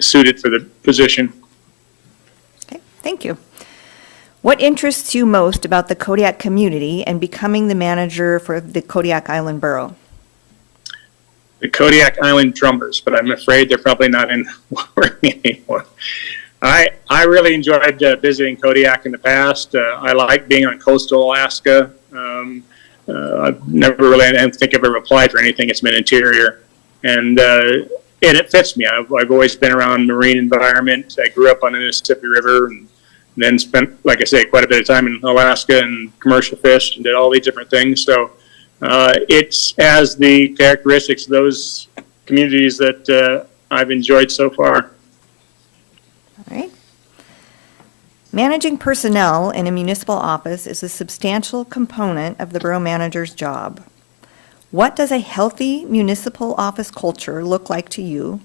suited for the position. Okay, thank you. What interests you most about the Kodiak community and becoming the manager for the Kodiak Island Borough? The Kodiak Island Drummers, but I'm afraid they're probably not in working anymore. I really enjoyed visiting Kodiak in the past. I like being on coastal Alaska. I've never really, I don't think I've ever applied for anything. It's been interior. And it fits me. I've always been around marine environment. I grew up on the Mississippi River and then spent, like I say, quite a bit of time in Alaska and commercial fish and did all these different things. So it has the characteristics of those communities that I've enjoyed so far. All right. Managing personnel in a municipal office is a substantial component of the borough manager's job. What does a healthy municipal office culture look like to you?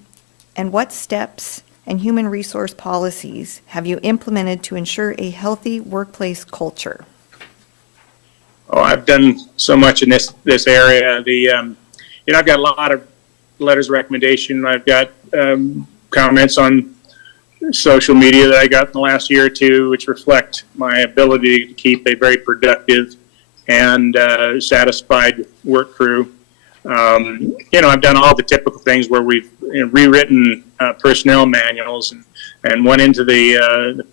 And what steps and human resource policies have you implemented to ensure a healthy workplace culture? Oh, I've done so much in this area. I've got a lot of letters of recommendation. I've got comments on social media that I got in the last year or two, which reflect my ability to keep a very productive and satisfied work crew. I've done all the typical things where we've rewritten personnel manuals and went into the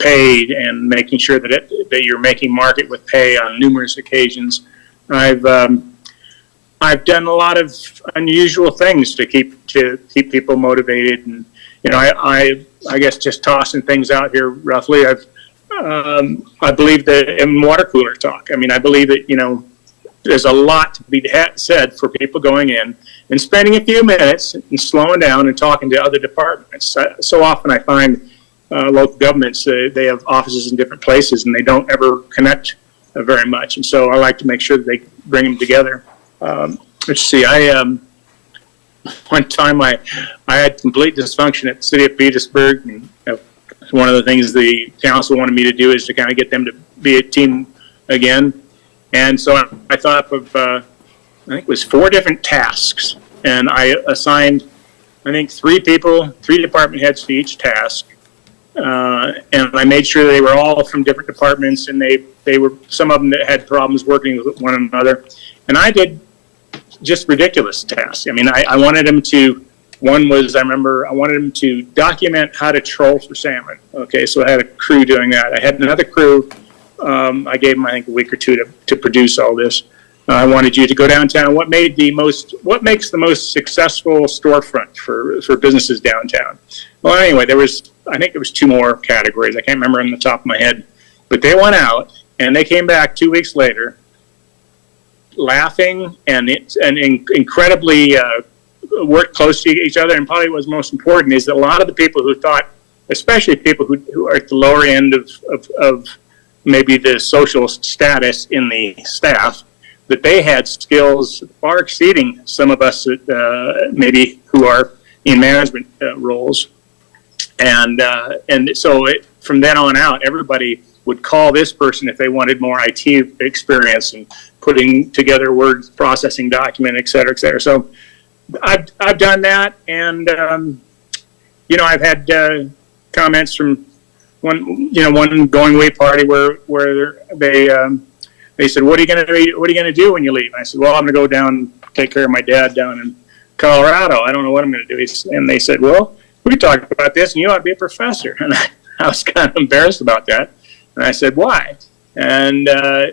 pay and making sure that you're making market with pay on numerous occasions. I've done a lot of unusual things to keep people motivated, and I guess just tossing things out here roughly. I believe that in water cooler talk. I mean, I believe that there's a lot to be said for people going in and spending a few minutes and slowing down and talking to other departments. So often I find local governments, they have offices in different places and they don't ever connect very much. And so I like to make sure that they bring them together. Let's see, one time I had complete dysfunction at the city of Petersburg. And, one of the things the council wanted me to do is to kind of get them to be a team again. And so I thought of, I think it was 4 different tasks. And I assigned, I think, 3 department heads to each task. And I made sure they were all from different departments, and they were, some of them that had problems working with one another. And I did just ridiculous tasks. I mean, I wanted them to, one was, I wanted them to document how to troll for salmon. Okay, so I had a crew doing that. I had another crew. I gave them, I think, a week or two to produce all this. I wanted you to go downtown and what makes the most successful storefront for businesses downtown. Well, anyway, I think there was 2 more categories. I can't remember on the top of my head, but they went out and they came back 2 weeks later, laughing and incredibly worked close to each other. And probably what's most important is that a lot of the people who thought, especially people who are at the lower end of maybe the social status in the staff, that they had skills far exceeding some of us maybe who are in management roles. And so from then on out, everybody would call this person if they wanted more IT experience and putting together word processing document, et cetera, et cetera. So I've done that. And, I've had comments from one going away party where they said, what are you going to do when you leave? And I said, well, I'm going to go down and take care of my dad down in Colorado. I don't know what I'm going to do. And they said, well, we talked about this and you ought to be a professor. And I was kind of embarrassed about that. And I said, why? And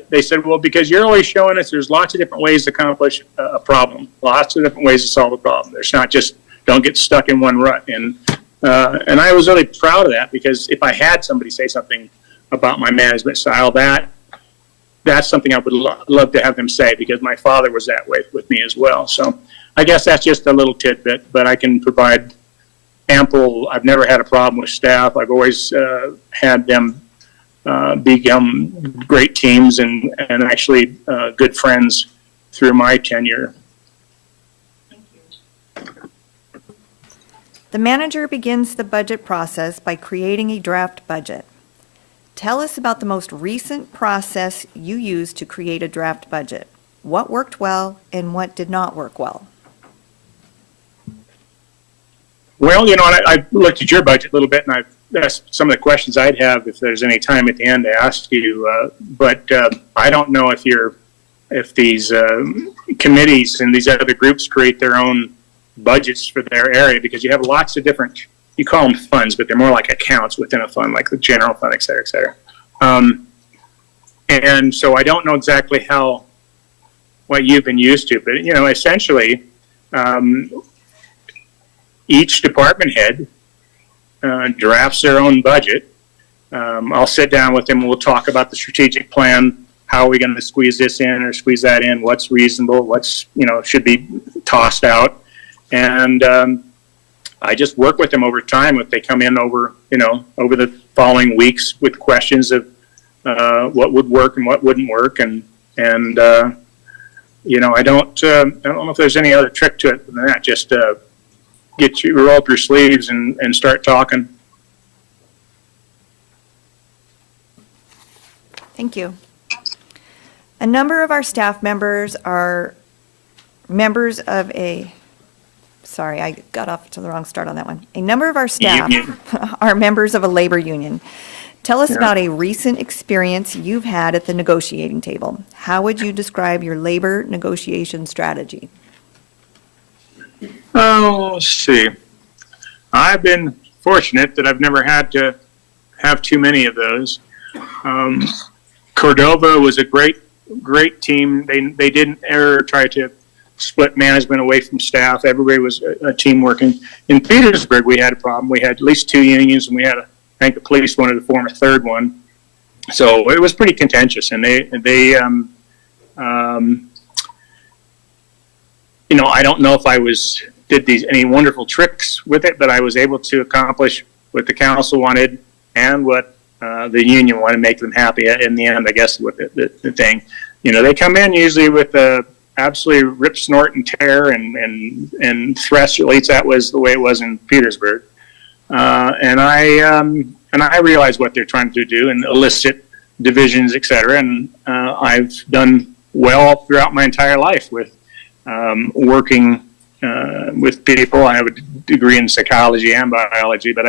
they said, well, because you're always showing us there's lots of different ways to accomplish a problem, lots of different ways to solve a problem. There's not just don't get stuck in one rut. And I was really proud of that, because if I had somebody say something about my management style, that's something I would love to have them say, because my father was that way with me as well. So I guess that's just a little tidbit, but I can provide ample. I've never had a problem with staff. I've always had them become great teams and actually good friends through my tenure. The manager begins the budget process by creating a draft budget. Tell us about the most recent process you used to create a draft budget. What worked well and what did not work well? Well, I looked at your budget a little bit, and I've asked some of the questions I'd have if there's any time at the end to ask you. But I don't know if these committees and these other groups create their own budgets for their area, because you have lots of different, you call them funds, but they're more like accounts within a fund, like the general fund, et cetera, et cetera. And so I don't know exactly what you've been used to, but essentially, each department head drafts their own budget. I'll sit down with them and we'll talk about the strategic plan. How are we going to squeeze this in or squeeze that in? What's reasonable? What's, should be tossed out? And I just work with them over time. If they come in over the following weeks with questions of what would work and what wouldn't work. I don't know if there's any other trick to it than that. Just roll up your sleeves and start talking. Thank you. A number of our staff members are members of sorry, I got off to the wrong start on that one. A number of our staff are members of a labor union. Tell us about a recent experience you've had at the negotiating table. How would you describe your labor negotiation strategy? Oh, let's see. I've been fortunate that I've never had to have too many of those. Cordova was a great team. They didn't ever try to split management away from staff. Everybody was a team working. In Petersburg, we had a problem. We had at least 2 unions, and we had, I think the police wanted to form a third one. So it was pretty contentious, and I don't know if I did any wonderful tricks with it, but I was able to accomplish what the council wanted and what the union wanted to make them happy in the end, I guess, with the thing. They come in usually with absolutely rip, snort, and tear and thrust. At least that was the way it was in Petersburg. And I realize what they're trying to do and elicit divisions, et cetera. And I've done well throughout my entire life with working with people. I have a degree in psychology and biology, but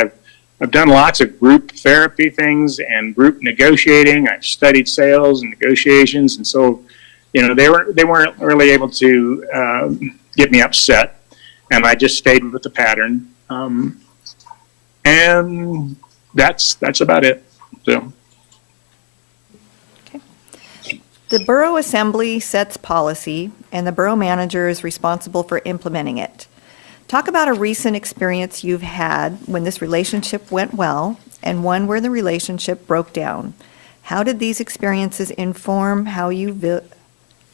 I've done lots of group therapy things and group negotiating. I've studied sales and negotiations, and so they weren't really able to get me upset, and I just stayed with the pattern, and that's about it. So. The Borough Assembly sets policy, and the Borough Manager is responsible for implementing it. Talk about a recent experience you've had when this relationship went well and one where the relationship broke down. How did these experiences inform how you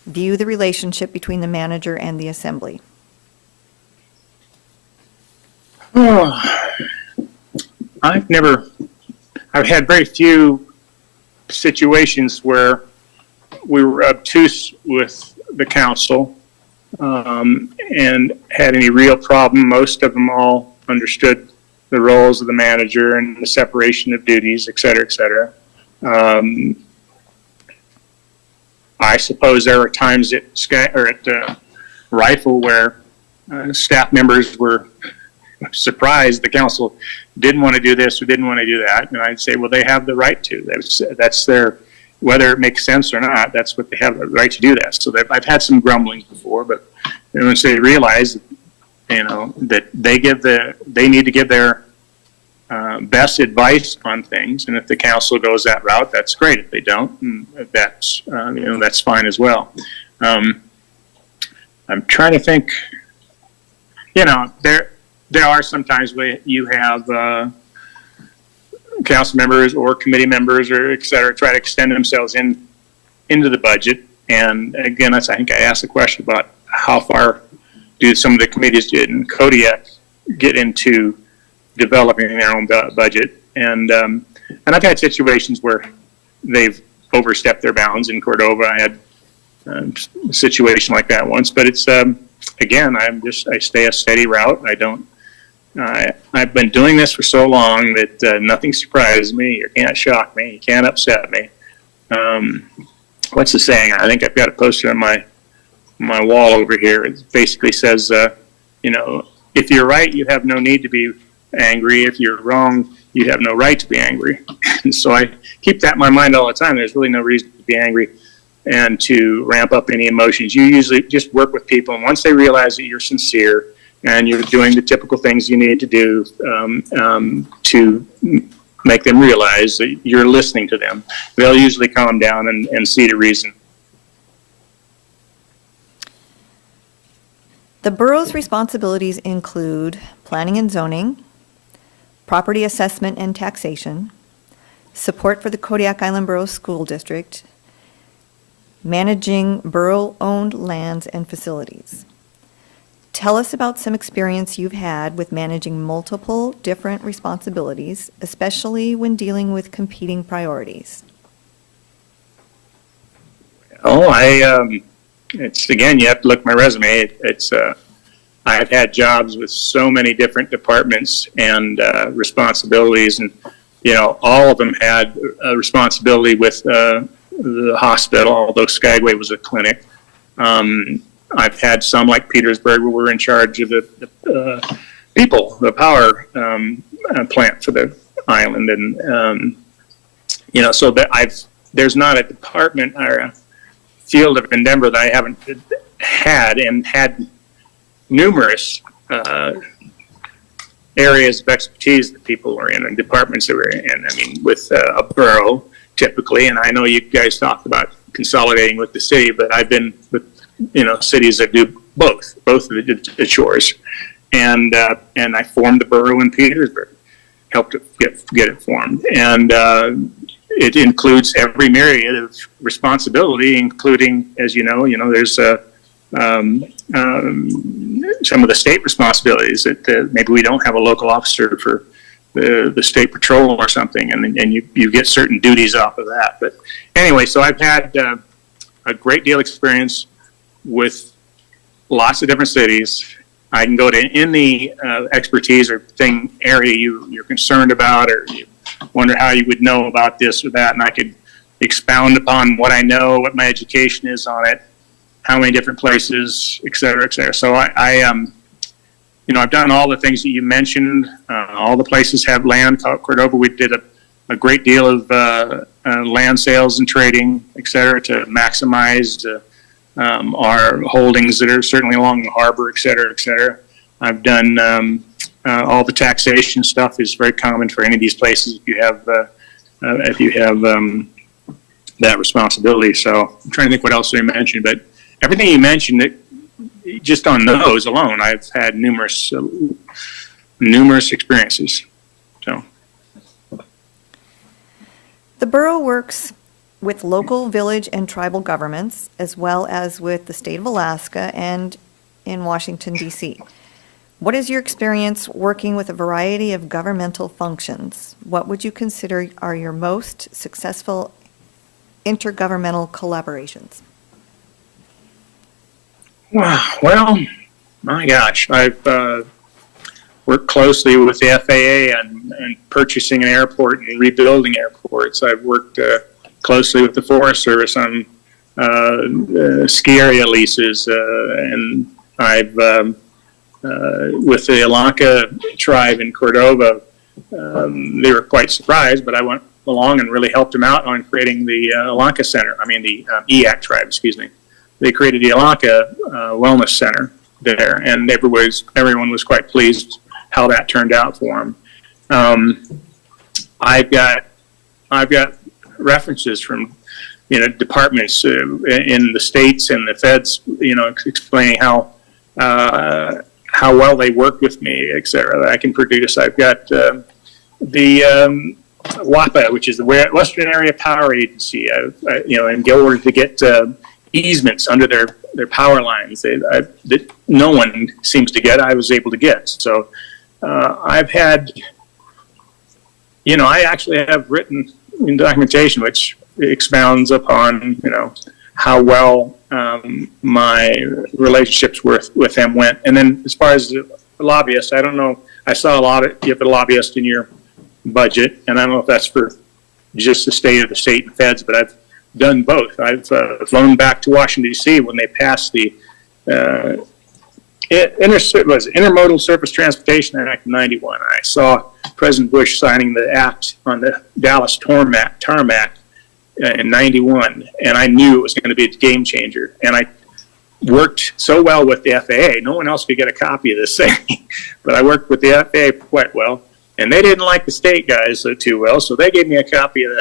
view the relationship between the manager and the Assembly? I've had very few situations where we were obtuse with the council and had any real problem. Most of them all understood the roles of the manager and the separation of duties, et cetera, et cetera. I suppose there were times at Rifle where staff members were surprised the council didn't want to do this or didn't want to do that, and I'd say, well, they have the right to. That's their, whether it makes sense or not, that's what they have the right to do that. So I've had some grumblings before, but once they realize, that they need to give their best advice on things, and if the council goes that route, that's great. If they don't, that's that's fine as well. I'm trying to think. There are sometimes where you have council members or committee members or et cetera try to extend themselves into the budget. And again, I think I asked the question about how far do some of the committees in Kodiak get into developing their own budget. And I've had situations where they've overstepped their bounds. In Cordova, I had a situation like that once. But it's again, I stay a steady route. I've been doing this for so long that nothing surprises me. You can't shock me. You can't upset me. What's the saying? I think I've got it posted on my wall over here. It basically says, if you're right, you have no need to be angry. If you're wrong, you have no right to be angry. And so I keep that in my mind all the time. There's really no reason to be angry and to ramp up any emotions. You usually just work with people, and once they realize that you're sincere and you're doing the typical things you need to do to make them realize that you're listening to them, they'll usually calm down and see the reason. The borough's responsibilities include planning and zoning, property assessment and taxation, support for the Kodiak Island Borough School District, managing borough-owned lands and facilities. Tell us about some experience you've had with managing multiple different responsibilities, especially when dealing with competing priorities. Oh, it's again, you have to look at my resume. I've had jobs with so many different departments and responsibilities, and all of them had a responsibility with the hospital, although Skagway was a clinic. I've had some like Petersburg, where we're in charge of the people, the power plant for the island, and so that there's not a department or a field of endeavor that I haven't had, and had numerous areas of expertise that people were in and departments that were in. I mean, with a borough typically, and I know you guys talked about consolidating with the city, but I've been with cities that do both of the chores, and I formed the borough in Petersburg, helped get it formed, and it includes every myriad of responsibility, including, as you know, there's some of the state responsibilities that maybe we don't have a local officer for the state patrol or something, and you get certain duties off of that. But anyway, so I've had a great deal of experience with lots of different cities. I can go to any expertise or area you're concerned about, or you wonder how you would know about this or that, and I could expound upon what I know, what my education is on it, how many different places, et cetera, et cetera. So I've done all the things that you mentioned. All the places have land. Cordova, we did a great deal of land sales and trading, et cetera, to maximize our holdings that are certainly along the harbor, et cetera, et cetera. I've done all the taxation stuff is very common for any of these places if you have that responsibility. So I'm trying to think what else I mentioned, but everything you mentioned, just on those alone, I've had numerous experiences. So The borough works with local, village, and tribal governments, as well as with the state of Alaska and in Washington, D.C. What is your experience working with a variety of governmental functions? What would you consider are your most successful intergovernmental collaborations? Well, my gosh, I've worked closely with the FAA and purchasing an airport and rebuilding airports. I've worked closely with the Forest Service on ski area leases, and I've with the Yelonka tribe in Cordova, they were quite surprised, but I went along and really helped them out on creating the Yelonka Center. I mean, the Eyak tribe, excuse me. They created the Yelonka Wellness Center there, and everyone was quite pleased how that turned out for them. I've got references from departments in the states and the feds, explaining how well they work with me, et cetera, that I can produce. I've got the WAPA, which is the Western Area Power Agency, in Gilbert, to get easements under their power lines that no one seems to get, I was able to get. So I've had, I actually have written in documentation which expounds upon, how well my relationships with them went. And then as far as the lobbyists, I don't know, I saw you have a lobbyist in your budget, and I don't know if that's for just the state of the state and feds, but I've done both. I've flown back to Washington, D.C. when they passed the Intermodal Surface Transportation Act of 91. I saw President Bush signing the act on the Dallas tarmac in 91, and I knew it was going to be a game changer. And I worked so well with the FAA, no one else could get a copy of this thing, but I worked with the FAA quite well, and they didn't like the state guys too well, so they gave me a copy of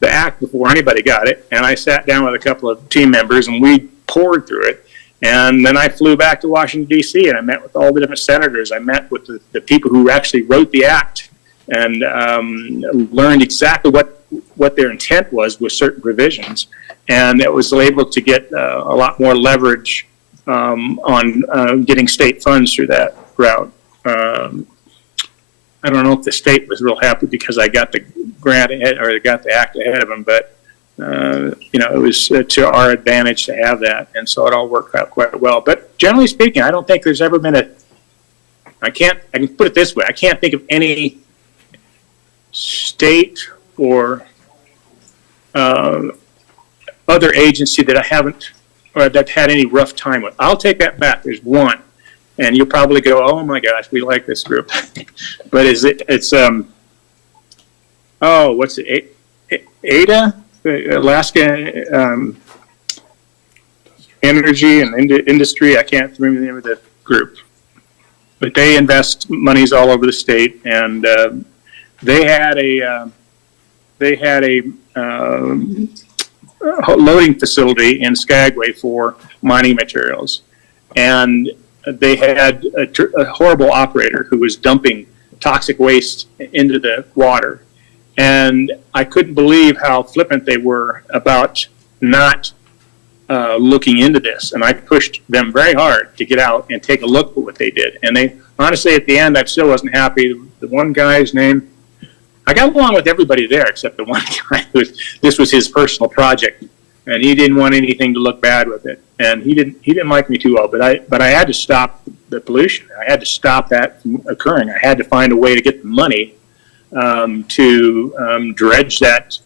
the act before anybody got it, and I sat down with a couple of team members, and we poured through it. And then I flew back to Washington, D.C., and I met with all the different senators. I met with the people who actually wrote the act and learned exactly what their intent was with certain provisions. And it was able to get a lot more leverage on getting state funds through that route. I don't know if the state was real happy because I got the grant ahead, or got the act ahead of them, but it was to our advantage to have that, and so it all worked out quite well. But generally speaking, I don't think there's ever been I can put it this way, I can't think of any state or other agency that I haven't, or that had any rough time with. I'll take that back. There's one, and you'll probably go, "Oh my gosh, we like this group," but it's what's it? ADA, Alaska Energy and Industry. I can't remember the name of the group, but they invest monies all over the state, and they had a loading facility in Skagway for mining materials, and they had a horrible operator who was dumping toxic waste into the water. And I couldn't believe how flippant they were about not looking into this. And I pushed them very hard to get out and take a look at what they did. And they, honestly, at the end, I still wasn't happy. The one guy's name, I got along with everybody there except the one guy this was his personal project, and he didn't want anything to look bad with it. And he didn't like me too well. But I had to stop the pollution. I had to stop that from occurring. I had to find a way to get the money to dredge that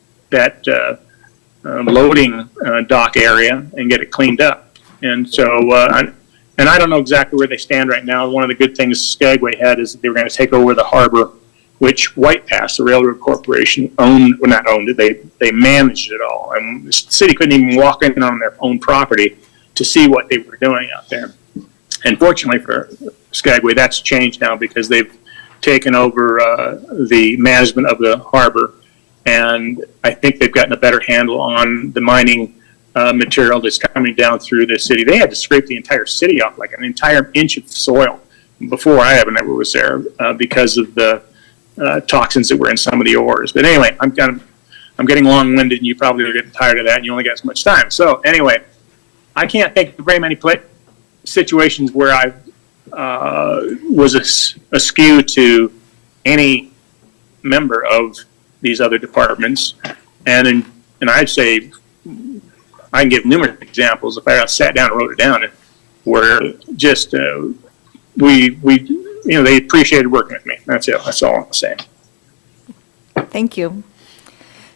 loading dock area and get it cleaned up. And so, and I don't know exactly where they stand right now. One of the good things Skagway had is that they were going to take over the harbor, which White Pass, the railroad corporation, not owned it, they managed it all. And the city couldn't even walk in on their own property to see what they were doing out there. And fortunately for Skagway, that's changed now because they've taken over the management of the harbor, and I think they've gotten a better handle on the mining material that's coming down through the city. They had to scrape the entire city off, like an entire inch of soil, before I ever was there because of the toxins that were in some of the ores. But anyway, I'm getting long-winded, and you probably are getting tired of that, and you only got so much time. So anyway, I can't think of very many situations where I was askew to any member of these other departments, and I'd say I can give numerous examples if I sat down and wrote it down, where just they appreciated working with me. That's it. That's all I'm saying. Thank you.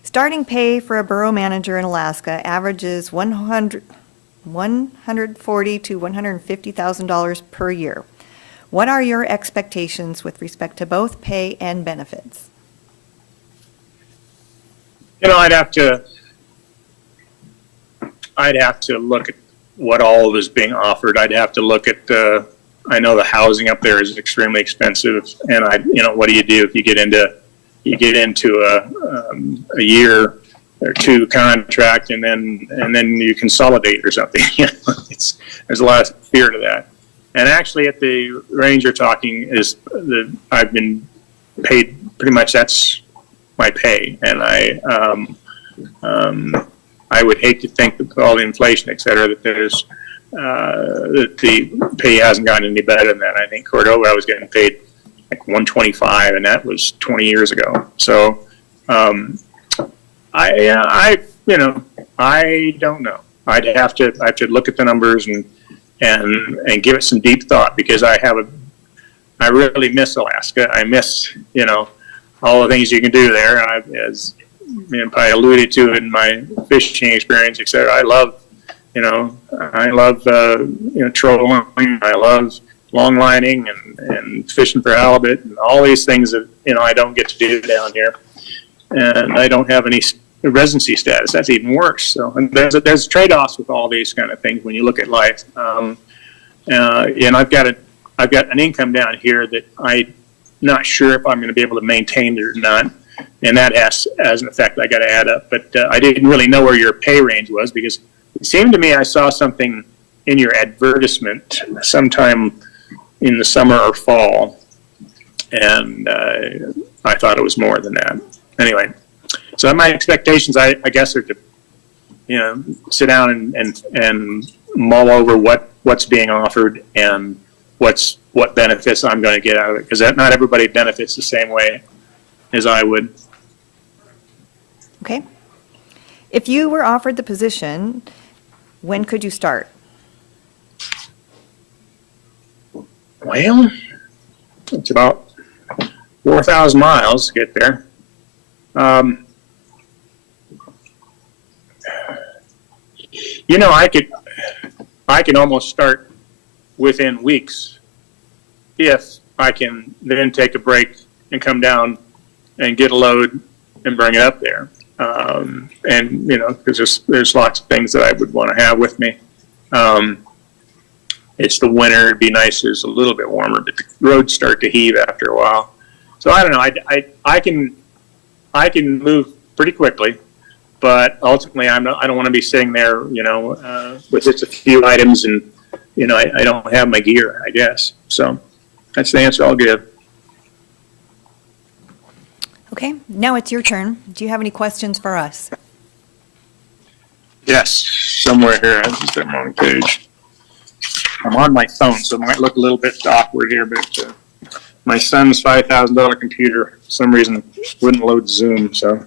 Starting pay for a borough manager in Alaska averages $140,000 to $150,000 per year. What are your expectations with respect to both pay and benefits? I'd have to look at what all is being offered. I'd have to look at I know the housing up there is extremely expensive, and what do you do if you get into a year or two contract and then you consolidate or something? There's a lot of fear to that. And actually, at the range you're talking I've been paid pretty much. That's my pay, and I would hate to think that with all the inflation, et cetera, that that the pay hasn't gotten any better than that. I think Cordova, I was getting paid like $125, and that was 20 years ago. So I don't know. I have to look at the numbers and give it some deep thought, because I really miss Alaska. I miss all the things you can do there. As I alluded to in my fishing experience, etc. I love You know, I love, trolling. I love long lining and fishing for halibut and all these things that, I don't get to do down here. And I don't have any residency status. That's even worse. So and there's trade-offs with all these kind of things when you look at life. And I've got an income down here that I'm not sure if I'm going to be able to maintain it or not. And that has an effect I got to add up. But I didn't really know where your pay range was, because it seemed to me I saw something in your advertisement sometime in the summer or fall, and I thought it was more than that. Anyway, so my expectations, I guess, are to, sit down and mull over what's being offered and what benefits I'm going to get out of it, because not everybody benefits the same way as I would. Okay. If you were offered the position, when could you start? Well, it's about 4,000 miles to get there. I can almost start within weeks if I can then take a break and come down and get a load and bring it up there. And because there's lots of things that I would want to have with me. It's the winter. It'd be nice if it's a little bit warmer, but the roads start to heave after a while. So I don't know. I can move pretty quickly, but ultimately I don't want to be sitting there, with just a few items and, I don't have my gear, I guess. So that's the answer I'll give. Okay, now it's your turn. Do you have any questions for us? Yes, somewhere here. I just got the wrong page. I'm on my phone, so it might look a little bit awkward here, but my son's $5,000 computer, for some reason, wouldn't load Zoom. So,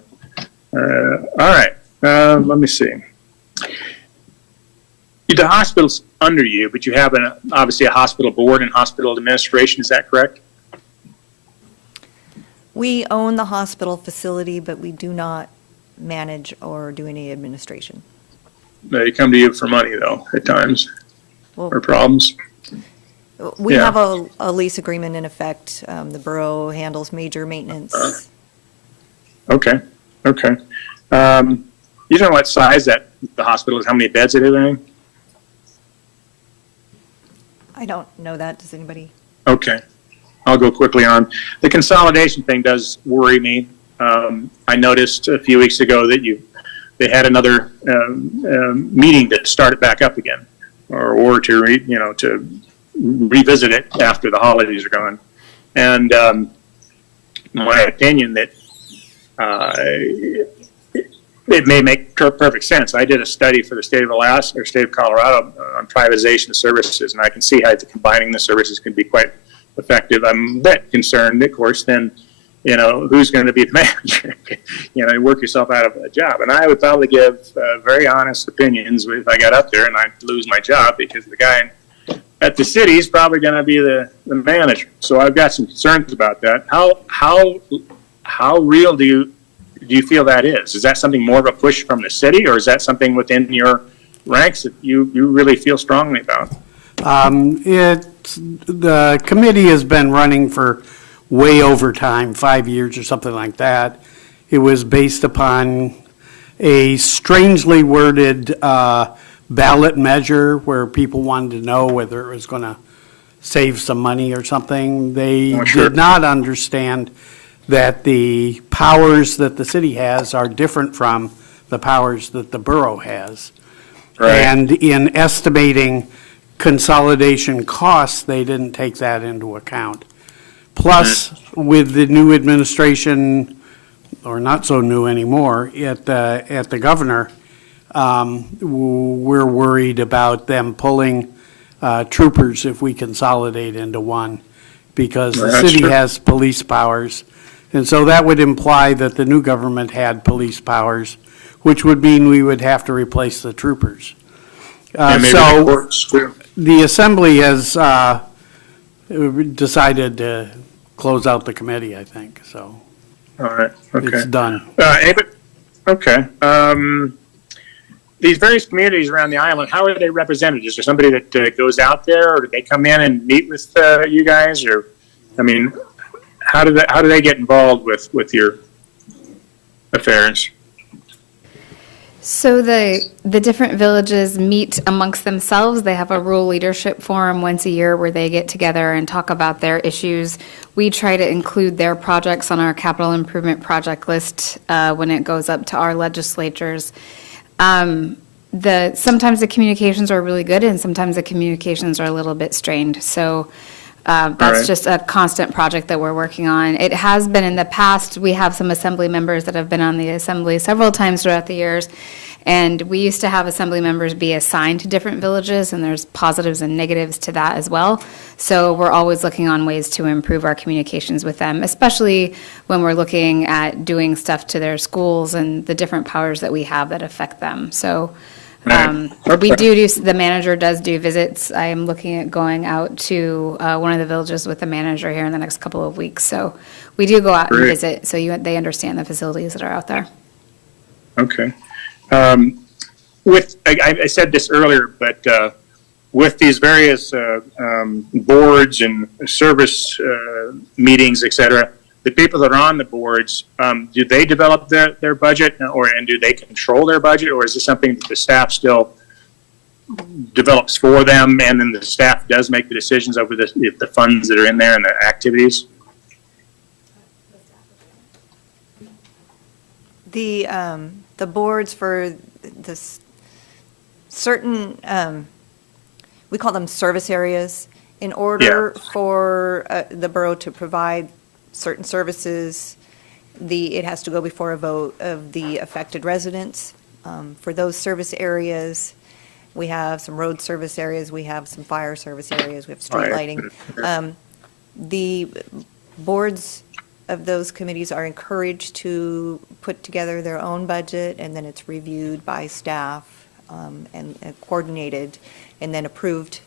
all right, let me see. The hospital's under you, but you have obviously a hospital board and hospital administration. Is that correct? We own the hospital facility, but we do not manage or do any administration. They come to you for money, though, at times, Well, or problems. we Yeah. have a lease agreement in effect. The borough handles major maintenance. Okay. You know what size the hospital is, how many beds it is, or anything? I don't know that. Does anybody? Okay. I'll go quickly on. The consolidation thing does worry me. I noticed a few weeks ago that they had another meeting that started back up again, or to revisit it after the holidays are gone. And my opinion that it may make perfect sense. I did a study for the state of Alaska or state of Colorado on privatization of services, and I can see how combining the services can be quite effective. I'm a bit concerned, of course, then, who's going to be the manager? You work yourself out of a job. And I would probably give very honest opinions if I got up there and I'd lose my job, because the guy at the city is probably going to be the manager. So I've got some concerns about that. How real do you feel that is? Is that something more of a push from the city, or is that something within your ranks that you really feel strongly about? The committee has been running for way over time, 5 years or something like that. It was based upon a strangely worded ballot measure where people wanted to know whether it was going to save some money or something. They did not understand that the powers that the city has are different from the powers that the borough has. Right. And in estimating consolidation costs, they didn't take that into account. Plus, with the new administration, or not so new anymore, at the governor, we're worried about them pulling troopers if we consolidate into one, because the That's city true. has police powers. And so that would imply that the new government had police powers, which would mean we would have to replace the troopers. And maybe the So courts, too. the assembly has decided to close out the committee, I think, so All right, okay. it's done. Okay. Anybody, okay. Any other questions? Okay. All right. Well, I think we've got a pretty good idea of what we're looking for. So, I think these various communities around the island, how are they represented? Is there somebody that goes out there, or do they come in and meet with you guys? Or, I mean, how do they get involved with your affairs? So the different villages meet amongst themselves. They have a rural leadership forum once a year where they get together and talk about their issues. We try to include their projects on our capital improvement project list when it goes up to our legislatures. Sometimes the communications are really good and sometimes the communications are a little bit strained. So that's right. just a constant project that we're working on. It has been in the past. We have some assembly members that have been on the assembly several times throughout the years. And we used to have assembly members be assigned to different villages, and there's positives and negatives to that as well. So we're always looking on ways to improve our communications with them, especially when we're looking at doing stuff to their schools and the different powers that we have that affect them. So we the manager does do visits. I am looking at going out to one of the villages with the manager here in the next couple of weeks. So we do go out and visit, so they understand the facilities that are out there. Okay. I said this earlier, but with these various boards and service meetings, et cetera, the people that are on the boards, do they develop their budget, and do they control their budget, or is this something that the staff still develops for them, and then the staff does make the decisions over the funds that are in there and the activities? The boards for this certain, we call them service areas. In order for the borough to provide certain services, it has to go before a vote of the affected residents. For those service areas, we have some road service areas, we have some fire service areas, we have street lighting. The boards of those committees are encouraged to put together their own budget, and then it's reviewed by staff and coordinated, and then approved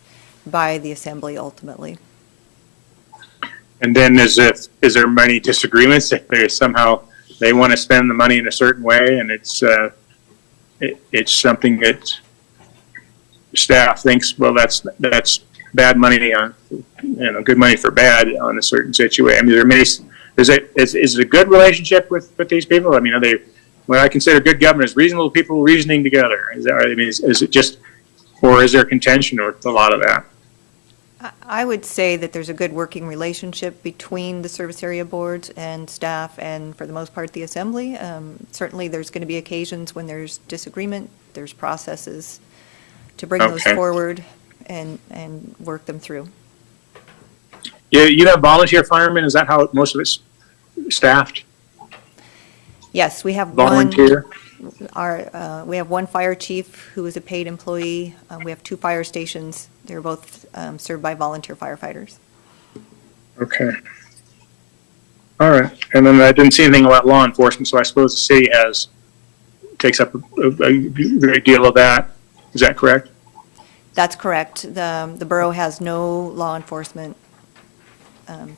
by the assembly ultimately. And then is there many disagreements if there's somehow they want to spend the money in a certain way, and it's something that staff thinks, well, that's bad money on, good money for bad on a certain situation. I mean, there may, is it a good relationship with these people? I mean, are they, what I consider good government is reasonable people reasoning together? Is that, I mean, is it just, or is there contention or a lot of that? I would say that there's a good working relationship between the service area boards and staff, and for the most part, the assembly. Certainly, there's going to be occasions when there's disagreement. There's processes to bring those forward and work them through. You have volunteer firemen? Is that how most of it's staffed? Yes, we have Volunteer? we have one fire chief who is a paid employee. We have 2 fire stations. They're both served by volunteer firefighters. Okay. All right. And then I didn't see anything about law enforcement, so I suppose the city takes up a great deal of that. Is that correct? That's correct. The borough has no law enforcement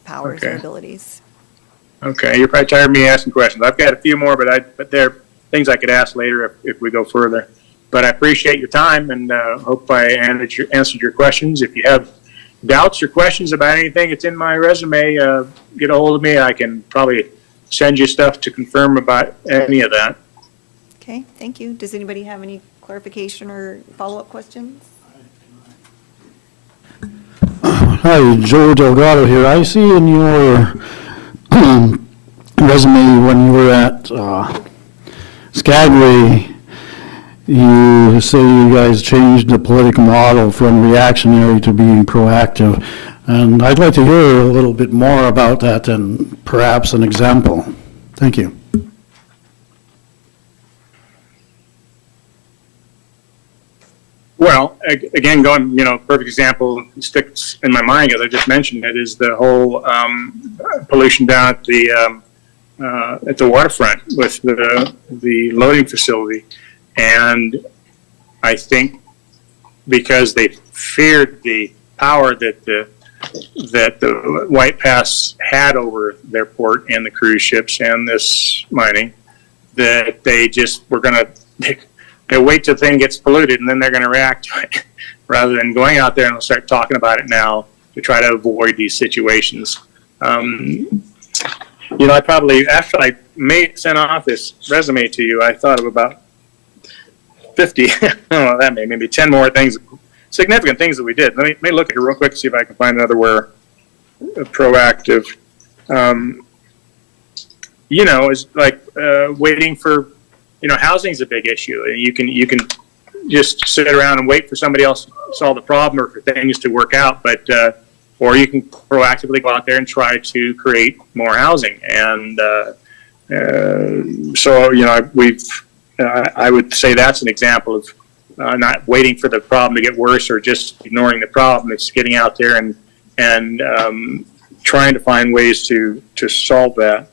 powers or abilities. Okay. You're probably tired of me asking questions. I've got a few more, but there are things I could ask later if we go further. But I appreciate your time, and hope I answered your questions. If you have doubts or questions about anything that's in my resume, get a hold of me. I can probably send you stuff to confirm about any of that. Okay, thank you. Does anybody have any clarification or follow-up questions? Hi, Joe Delgado here. I see in your resume when you were at Skagway, you say you guys changed the political model from reactionary to being proactive. And I'd like to hear a little bit more about that and perhaps an example. Thank you. Well, again, perfect example sticks in my mind, as I just mentioned, it is the whole pollution down at the waterfront with the loading facility. And I think because they feared the power that the White Pass had over their port and the cruise ships and this mining, that they just were going to, They'll wait till the thing gets polluted and then they're going to react to it rather than going out there and start talking about it now to try to avoid these situations. I probably, after I sent off this resume to you, I thought of about 50, maybe 10 more things, significant things that we did. Let me look at it real quick, see if I can find another where proactive. Is like waiting for, housing is a big issue, and you can just sit around and wait for somebody else to solve the problem or for things to work out, but or you can proactively go out there and try to create more housing. And I would say that's an example of not waiting for the problem to get worse or just ignoring the problem. It's getting out there and trying to find ways to solve that.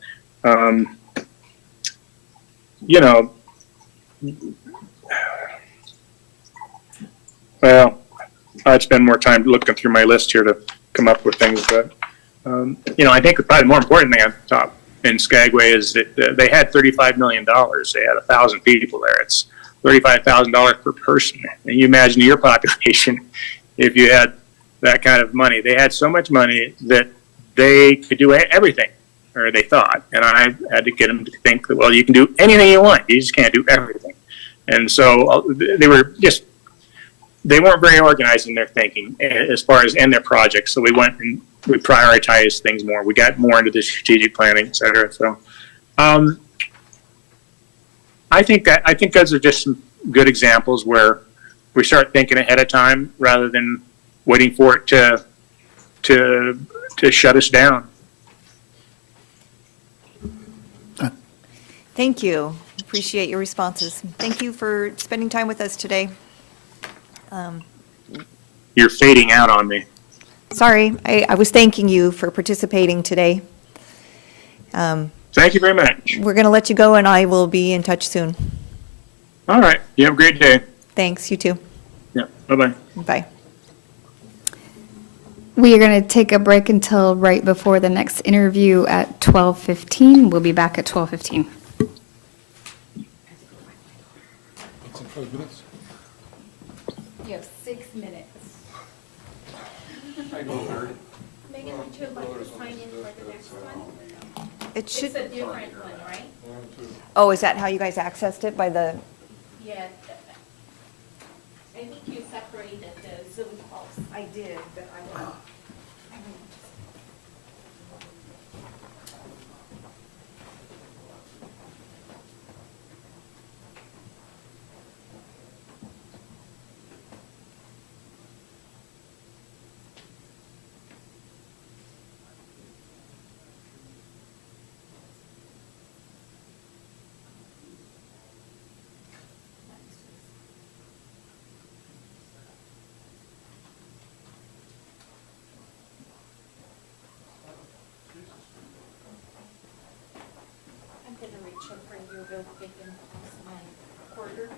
Well, I'd spend more time looking through my list here to come up with things, but I think probably the more important thing on top in Skagway is that they had $35 million. They had 1,000 people there. It's $35,000 per person. And you imagine your population if you had that kind of money. They had so much money that they could do everything, or they thought. And I had to get them to think that, well, you can do anything you want. You just can't do everything. And so they weren't very organized in their thinking as far as in their projects. So we went and we prioritized things more. We got more into the strategic planning, et cetera. So I think those are just some good examples where we start thinking ahead of time rather than waiting for it to shut us down. Thank you. Appreciate your responses. Thank you for spending time with us today. You're fading out on me. Sorry, I was thanking you for participating today. Thank you very much. We're going to let you go, and I will be in touch soon. All right. You have a great day. Thanks, you too. Yeah. Bye-bye. Bye. We are going to take a break until right before the next interview at 12:15. We'll be back at 12:15. You have 6 minutes. Megan, would you like to sign in for the next one? It should, It's a different one, right? oh, is that how you guys accessed it, by the, Yeah. I think you separated the Zoom calls. I did, but I don't. I'm gonna reach up for you real quick and pass my quarter.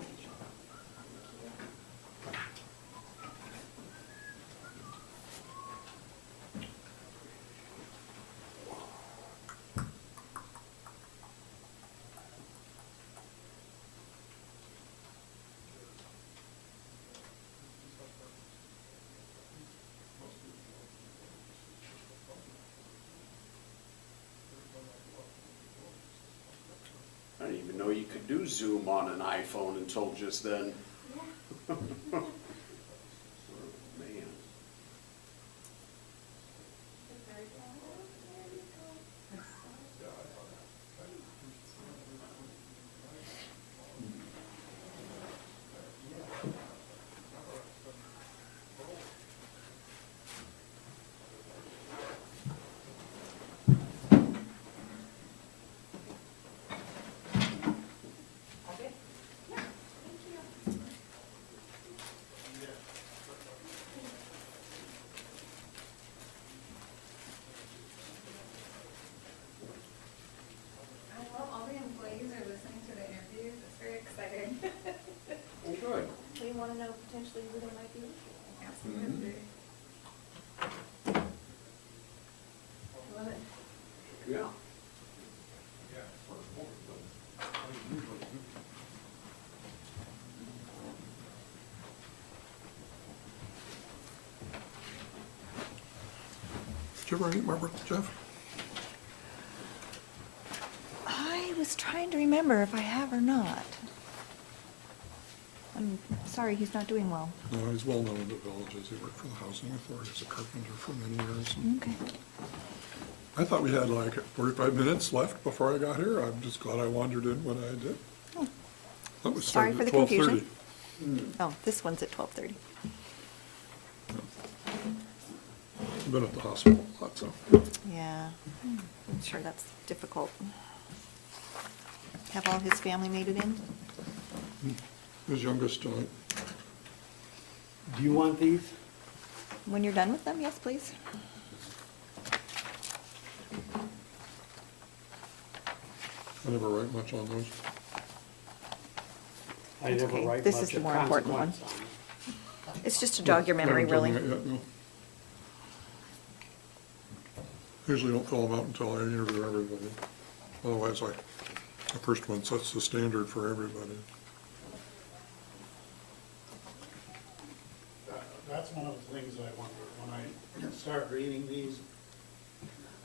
I didn't even know you could do Zoom on an iPhone until just then. Man. Did you ever eat Margaret, Jeff? I was trying to remember if I have or not. I'm sorry, he's not doing well. No, he's well known in the villages. He worked for the Housing Authority as a carpenter for many years. Okay. I thought we had like 45 minutes left before I got here. I'm just glad I wandered in when I did. That was Sorry started for at the 12:30. confusion. Oh, this one's at 12:30. I've been at the hospital a lot, so. Yeah, I'm sure that's difficult. Have all his family made it in? His youngest, Do you want these? When you're done with them, yes, please. I never write much on those. I never okay. write This much is the of more important one. consequence on it. It's just to jog your memory, Haven't done really. that yet, no. Usually don't fill them out until I interview everybody. Otherwise, the first one sets the standard for everybody. That's one of the things I wonder, when I start reading these,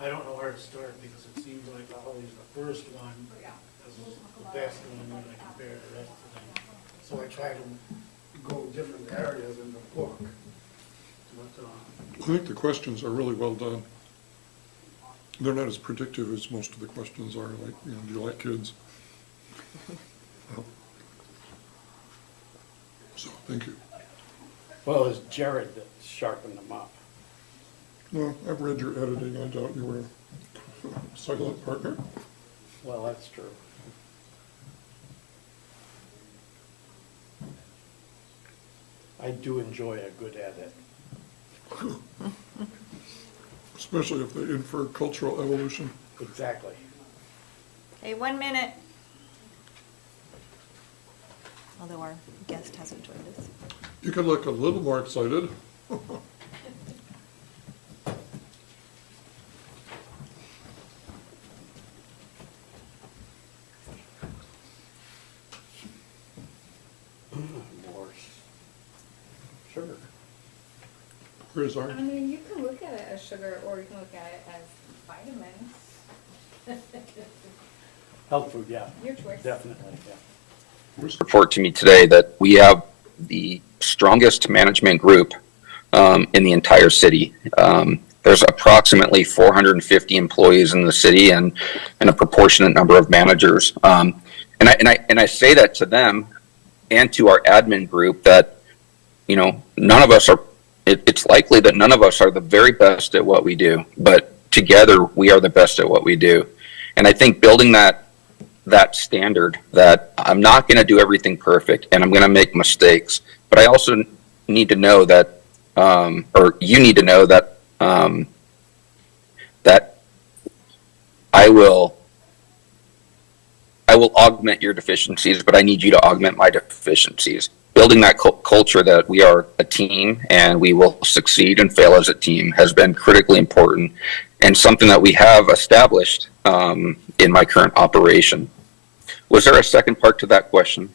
I don't know where to start, because it seems like always the first one is the best one when I compare the rest of them. So I try to go different areas in the book. But, I think the questions are really well done. They're not as predictive as most of the questions are, like, do you like kids? So, thank you. well, it's Jared that sharpened them up. No, I've read your editing. I doubt you were a silent partner. Well, that's true. I do enjoy a good edit. Especially if they infer cultural evolution. Exactly. Okay, 1 minute. Although our guest hasn't joined us. You could look a little more excited. More sugar. Where's our, I mean, you can look at it as sugar, or you can look at it as vitamins. Health food, yeah. Your choice. Definitely, yeah. Report to me today that we have the strongest management group in the entire city. There's approximately 450 employees in the city and a proportionate number of managers. And I say that to them and to our admin group that, none of us are, it's likely that none of us are the very best at what we do, but together we are the best at what we do. And I think building that standard that I'm not going to do everything perfect and I'm going to make mistakes, but I also need to know that, or you need to know that, that I will augment your deficiencies, but I need you to augment my deficiencies. Building that culture that we are a team and we will succeed and fail as a team has been critically important and something that we have established in my current operation. Was there a second part to that question?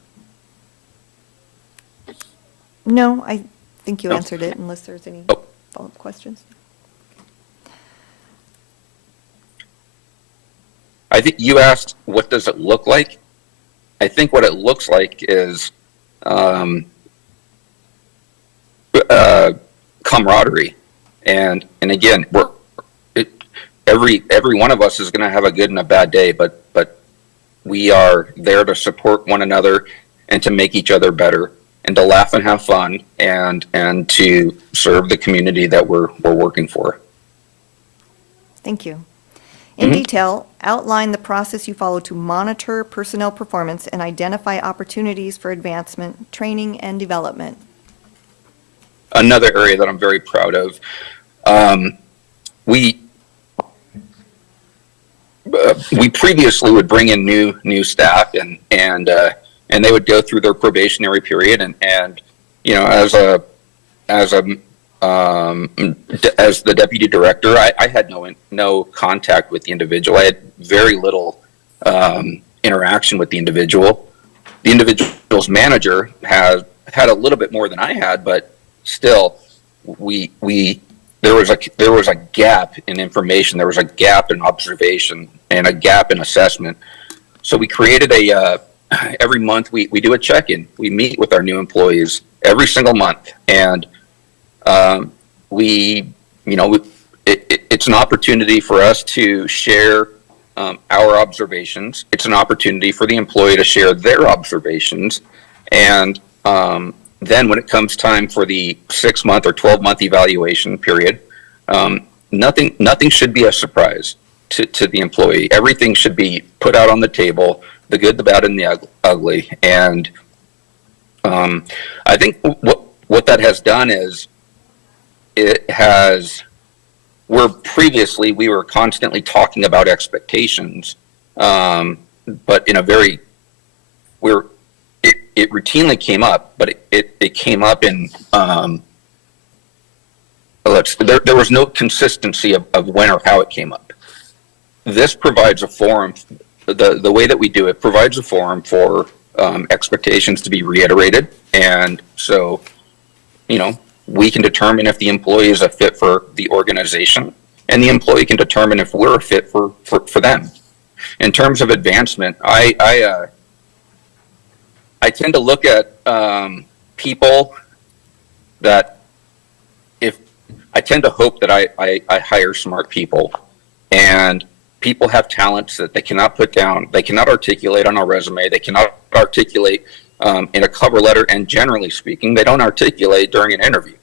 No, I think you No. answered it unless there's any Oh. follow-up questions. I think you asked, what does it look like? I think what it looks like is camaraderie. And again, every one of us is going to have a good and a bad day, but we are there to support one another and to make each other better and to laugh and have fun and to serve the community that we're working for. Thank you. In detail, outline the process you follow to monitor personnel performance and identify opportunities for advancement, training, and development. Another area that I'm very proud of. We previously would bring in new staff and they would go through their probationary period and as the deputy director, I had no contact with the individual. I had very little interaction with the individual. The individual's manager had a little bit more than I had, but still, we there was a gap in information, there was a gap in observation, and a gap in assessment. So we created every month we do a check-in. We meet with our new employees every single month, and it's an opportunity for us to share our observations. It's an opportunity for the employee to share their observations, and then when it comes time for the 6-month or 12-month evaluation period, nothing should be a surprise to the employee. Everything should be put out on the table, the good, the bad, and the ugly. And I think what that has done is where previously we were constantly talking about expectations, but in a very, it routinely came up, but it came up in, there was no consistency of when or how it came up. This provides a forum, the way that we do it provides a forum for expectations to be reiterated. And so, we can determine if the employee is a fit for the organization, and the employee can determine if we're a fit for them. In terms of advancement, I tend to look at people that I tend to hope that I hire smart people, and people have talents that they cannot put down, they cannot articulate on a resume, they cannot articulate in a cover letter, and generally speaking, they don't articulate during an interview.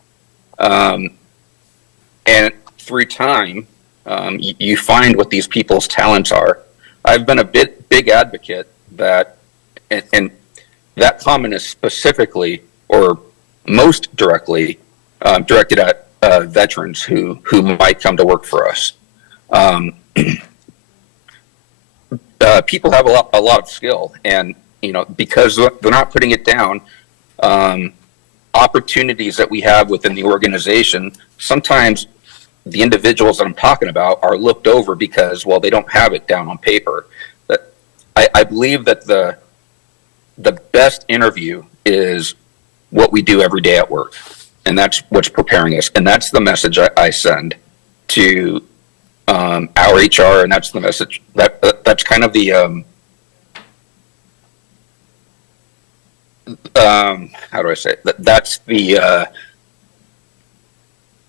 And through time, you find what these people's talents are. I've been a big advocate that, and that comment is specifically or most directly directed at veterans who might come to work for us. People have a lot of skill, and because they're not putting it down, opportunities that we have within the organization, sometimes the individuals that I'm talking about are looked over because, well, they don't have it down on paper. But I believe that the best interview is what we do every day at work, and that's what's preparing us, and that's the message I send to our HR, and that's the message that's kind of the how do I say it? That's the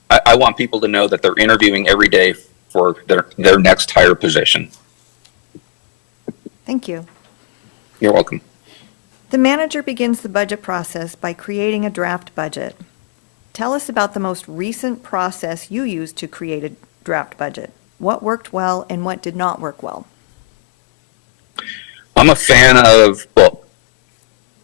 I want people to know that they're interviewing every day for their next higher position. Thank you. You're welcome. The manager begins the budget process by creating a draft budget. Tell us about the most recent process you used to create a draft budget. What worked well and what did not work well? I'm a fan of,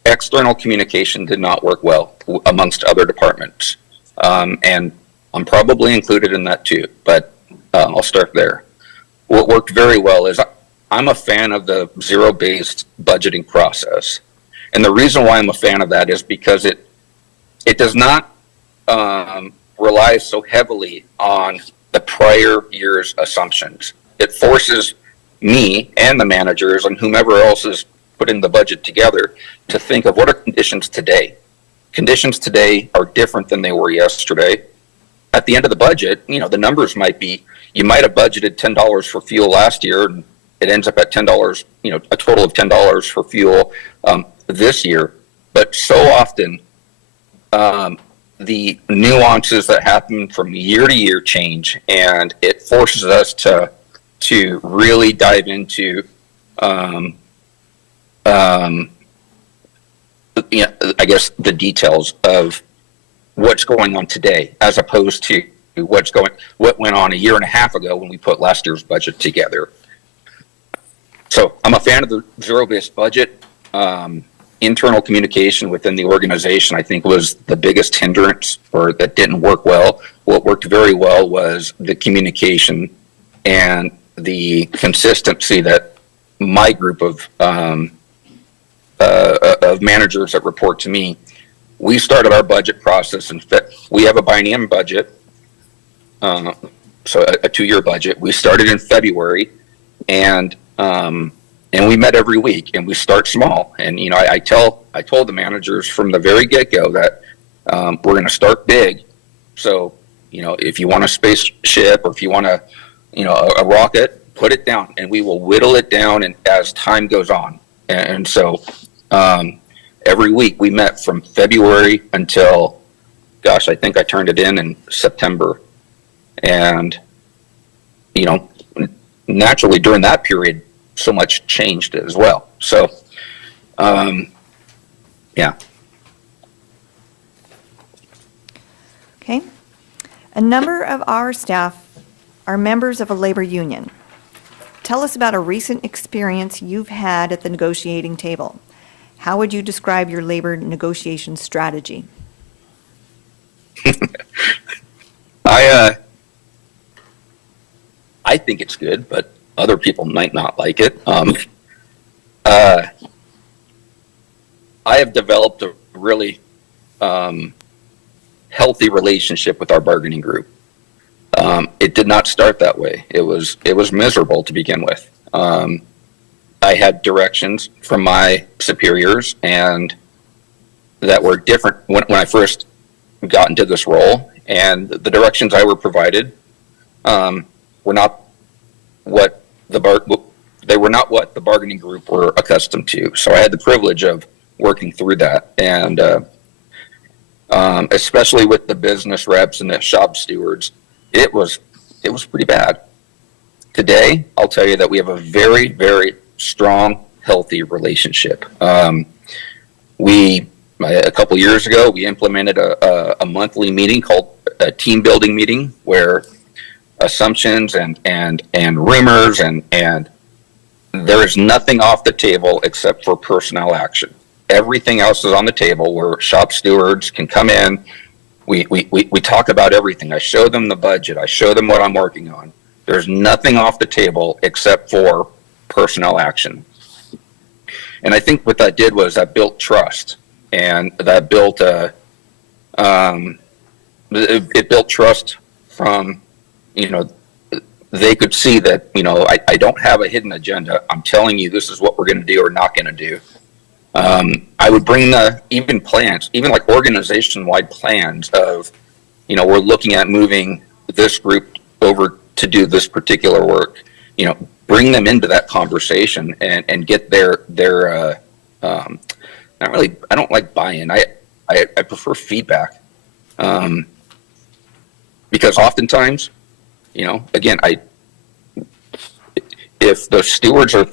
external communication did not work well amongst other departments. And I'm probably included in that too, but I'll start there. What worked very well is I'm a fan of the zero-based budgeting process. And the reason why I'm a fan of that is because it does not rely so heavily on the prior year's assumptions. It forces me and the managers and whomever else is putting the budget together to think of what are conditions today. Conditions today are different than they were yesterday. At the end of the budget, the numbers might be, you might have budgeted $10 for fuel last year, and it ends up at $10, a total of $10 for fuel this year. But so often, the nuances that happen from year to year change, and it forces us to really dive into I guess the details of what's going on today, as opposed to what went on a year and a half ago when we put last year's budget together. So I'm a fan of the zero-based budget. Internal communication within the organization, I think, was the biggest hindrance, or that didn't work well. What worked very well was the communication and the consistency that my group of managers that report to me, we started our budget process, and we have a biennium budget, so a 2-year budget. We started in February, and we met every week, and we start small. And I told the managers from the very get-go that we're going to start big. So if you want a spaceship or if you want a rocket, put it down, and we will whittle it down and as time goes on. And so every week we met from February until, gosh, I think I turned it in September. And, naturally during that period, so much changed as well. So, yeah. Okay. A number of our staff are members of a labor union. Tell us about a recent experience you've had at the negotiating table. How would you describe your labor negotiation strategy? I think it's good, but other people might not like it. I have developed a really healthy relationship with our bargaining group. It did not start that way. It was miserable to begin with. I had directions from my superiors, and that were different when I first got into this role, and the directions I were provided were not what the bargaining group were accustomed to. So I had the privilege of working through that, and especially with the business reps and the shop stewards, it was pretty bad. Today, I'll tell you that we have a very, very strong, healthy relationship. A couple years ago, we implemented a monthly meeting called a team building meeting, where assumptions and rumors and there is nothing off the table except for personnel action. Everything else is on the table, where shop stewards can come in. We talk about everything. I show them the budget. I show them what I'm working on. There's nothing off the table except for personnel action. And I think what that did was that built trust, and that built it built trust from, they could see that, I don't have a hidden agenda. I'm telling you, this is what we're going to do or not going to do. I would bring even plans, even like organization-wide plans of, we're looking at moving this group over to do this particular work. Bring them into that conversation and get their not really, I don't like buy-in. I prefer feedback. Because oftentimes, again, if the stewards are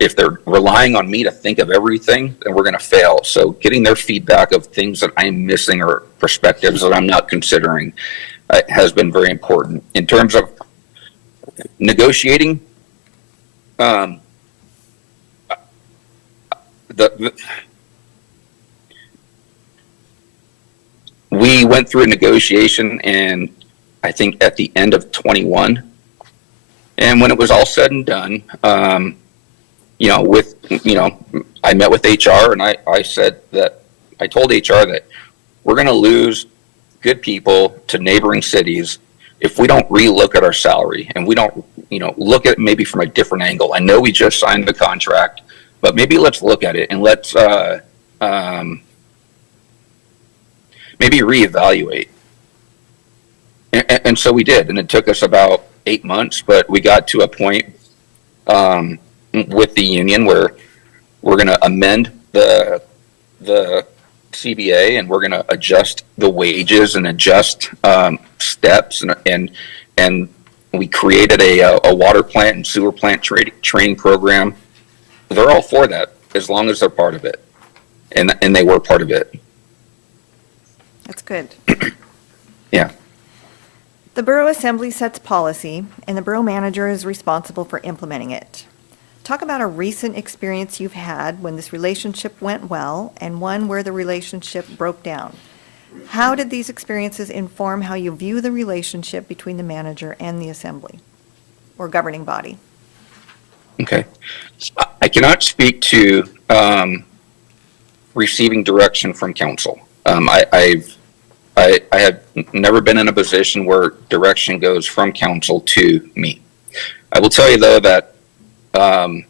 if they're relying on me to think of everything, then we're going to fail. So getting their feedback of things that I'm missing or perspectives that I'm not considering has been very important. In terms of negotiating, we went through a negotiation, and I think at the end of 21, and when it was all said and done, I met with HR, and I told HR that we're going to lose good people to neighboring cities if we don't relook at our salary, and we don't, look at it maybe from a different angle. I know we just signed the contract, but maybe let's look at it and let's maybe reevaluate. And so we did, and it took us about 8 months, but we got to a point with the union where we're going to amend the CBA, and we're going to adjust the wages and adjust steps, and we created a water plant and sewer plant training program. They're all for that as long as they're part of it, and they were part of it. That's good. Yeah. The Borough Assembly sets policy, and the Borough Manager is responsible for implementing it. Talk about a recent experience you've had when this relationship went well and one where the relationship broke down. How did these experiences inform how you view the relationship between the manager and the Assembly or governing body? Okay. I cannot speak to receiving direction from council. I have never been in a position where direction goes from council to me. I will tell you though that I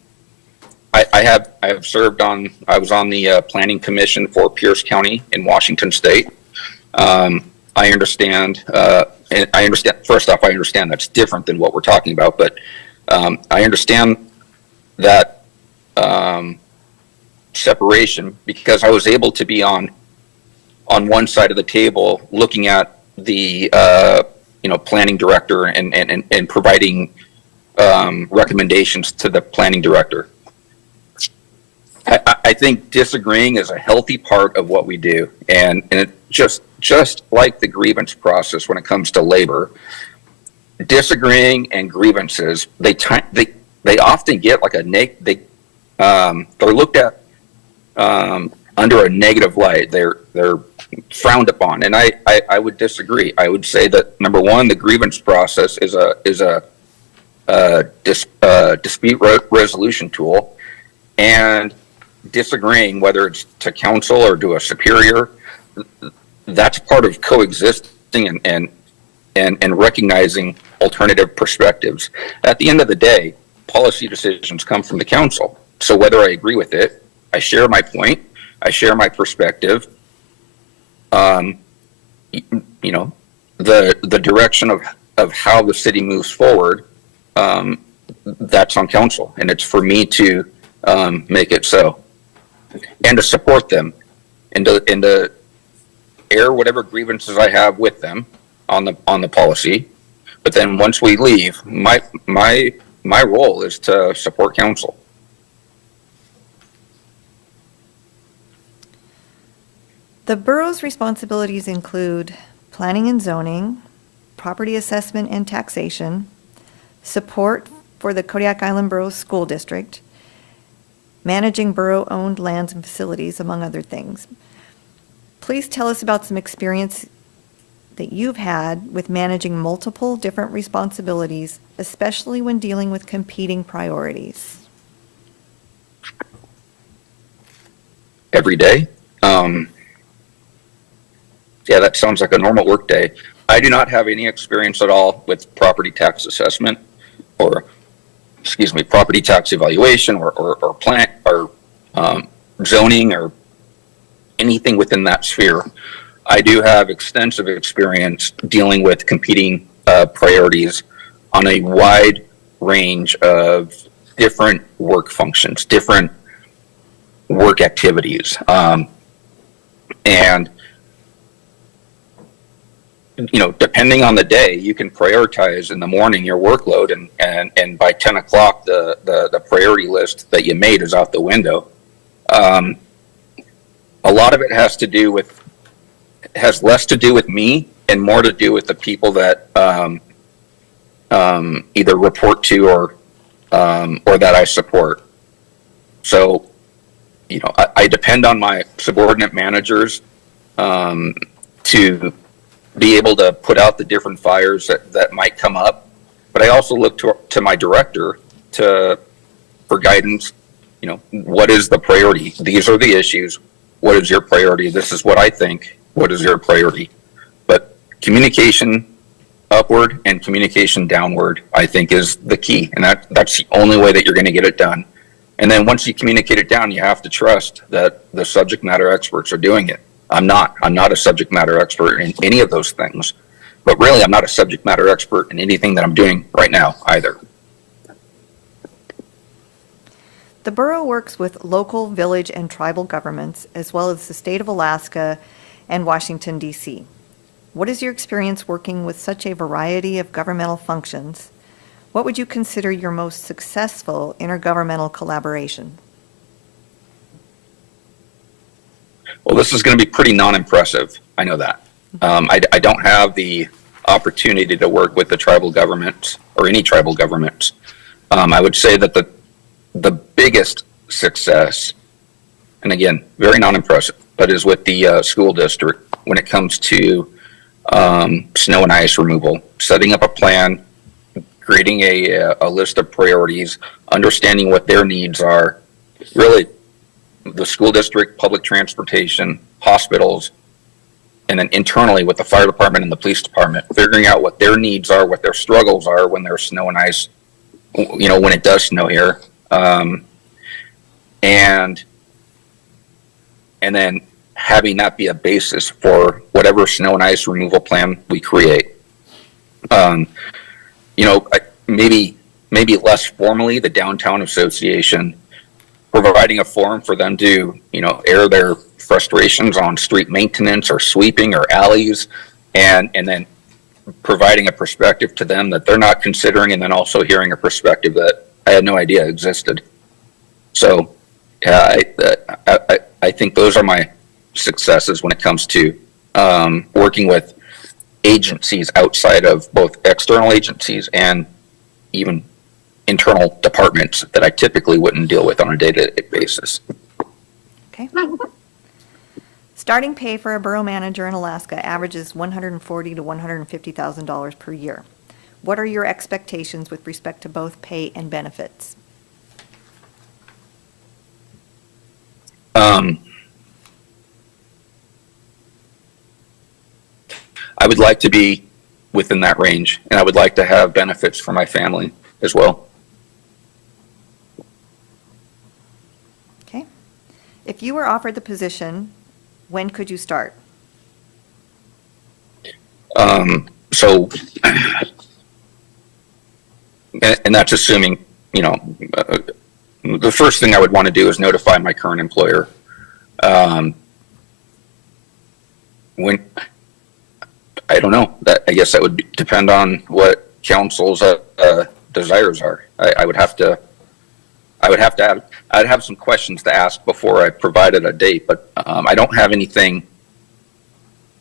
was on the planning commission for Pierce County in Washington State. I understand and I understand, first off, I understand that's different than what we're talking about, but I understand that separation because I was able to be on one side of the table looking at the planning director and providing recommendations to the planning director. I think disagreeing is a healthy part of what we do, and it just like the grievance process when it comes to labor, disagreeing and grievances they often get like they're looked at under a negative light. They're frowned upon, and I would disagree. I would say that number one, the grievance process is a dispute resolution tool, and disagreeing, whether it's to council or to a superior, that's part of coexisting and recognizing alternative perspectives. At the end of the day, policy decisions come from the council. So whether I agree with it, I share my point, I share my perspective. The direction of how the city moves forward, that's on council, and it's for me to make it so, and to support them, and to air whatever grievances I have with them on the policy. But then once we leave, my role is to support council. The borough's responsibilities include planning and zoning, property assessment and taxation, support for the Kodiak Island Borough School District, managing borough-owned lands and facilities, among other things. Please tell us about some experience that you've had with managing multiple different responsibilities, especially when dealing with competing priorities. Every day. Yeah, that sounds like a normal work day. I do not have any experience at all with property tax assessment or, property tax evaluation or plant or zoning or anything within that sphere. I do have extensive experience dealing with competing priorities on a wide range of different work functions, different work activities. And depending on the day, you can prioritize in the morning your workload, and by 10 o'clock, the priority list that you made is out the window. A lot of it has less to do with me and more to do with the people that either report to or that I support. So, I depend on my subordinate managers to be able to put out the different fires that might come up. But I also look to my director for guidance. What is the priority? These are the issues. What is your priority? This is what I think. What is your priority? But communication upward and communication downward, I think, is the key. And that's the only way that you're going to get it done. And then once you communicate it down, you have to trust that the subject matter experts are doing it. I'm not a subject matter expert in any of those things, but really I'm not a subject matter expert in anything that I'm doing right now either. The borough works with local, village, and tribal governments, as well as the state of Alaska and Washington, D.C. What is your experience working with such a variety of governmental functions? What would you consider your most successful intergovernmental collaboration? Well, this is going to be pretty non-impressive. I know that. I don't have the opportunity to work with the tribal governments or any tribal governments. I would say that the biggest success, and again, very non-impressive, but is with the school district when it comes to snow and ice removal, setting up a plan, creating a list of priorities, understanding what their needs are, really the school district, public transportation, hospitals, and then internally with the fire department and the police department, figuring out what their needs are, what their struggles are when there's snow and ice, when it does snow here. And then having that be a basis for whatever snow and ice removal plan we create. Maybe less formally, the Downtown Association, providing a forum for them to, air their frustrations on street maintenance or sweeping or alleys, and then providing a perspective to them that they're not considering, and then also hearing a perspective that I had no idea existed. So, I think those are my successes when it comes to working with agencies outside of both external agencies and even internal departments that I typically wouldn't deal with on a day-to-day basis. Okay. Starting pay for a borough manager in Alaska averages $140,000 to $150,000 per year. What are your expectations with respect to both pay and benefits? I would like to be within that range, and I would like to have benefits for my family as well. Okay. If you were offered the position, when could you start? So, and that's assuming, the first thing I would want to do is notify my current employer. When, I don't know, I guess that would depend on what council's desires are. I'd have some questions to ask before I provided a date, but I don't have anything